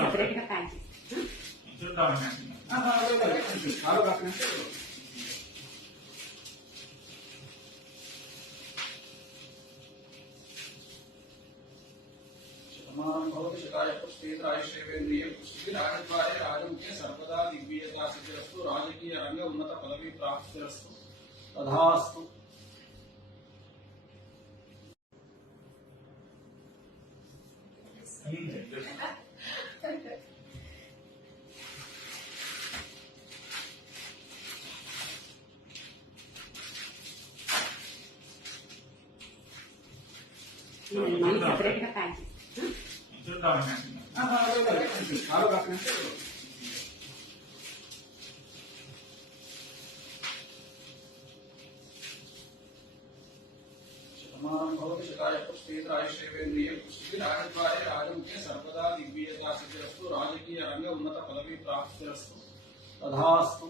Separate గా pack भवति शताय पुष्पेन्द्रायश्रेवेन्द्रिये पुष्टिराजद्वारे राजमुखे सर्वदा दिव्यता सिद्धिरस्तु राजकीय रंग उन्नत पदवी प्राप्तिरस्तु तथास्तु। సెపరేట్ గా ప్యాక్ भवति शताय पुष्पेन्द्रायश्रेवेन्द्रिये पुष्टिराजद्वारे राजमुखे सर्वदा दिव्यता सिद्धिरस्तु राजकीय रंग उन्नत पदवी प्राप्तिरस्तु तथास्तु।